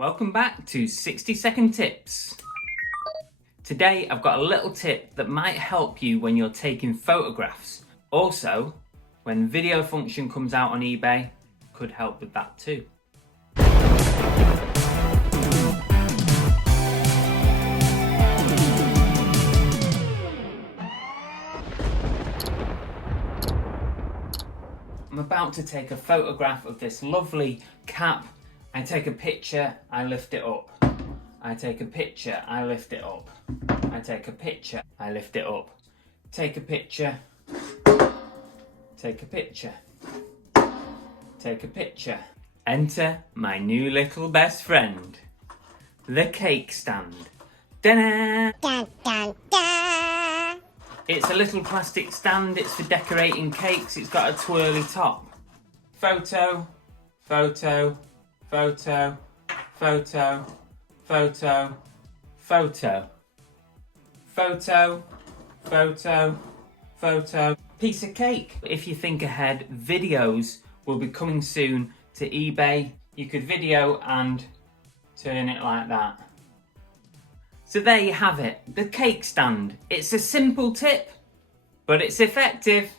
Welcome back to 60-second tips. Today I've got a little tip that might help you when you're taking photographs. Also, when video function comes out on eBay, could help with that too. I'm about to take a photograph of this lovely cap. I take a picture, I lift it up. I take a picture, I lift it up. I take a picture, I lift it up. Take a picture. Take a picture. Take a picture. Enter my new little best friend, the cake stand. Da-da! Dun, dun, dun. It's a little plastic stand, it's for decorating cakes, it's got a twirly top. Photo, photo, photo, photo, photo, photo. Photo, photo, photo. Piece of cake. If you think ahead, videos will be coming soon to eBay. You could video and turn it like that. So there you have it, the cake stand. It's a simple tip, but it's effective.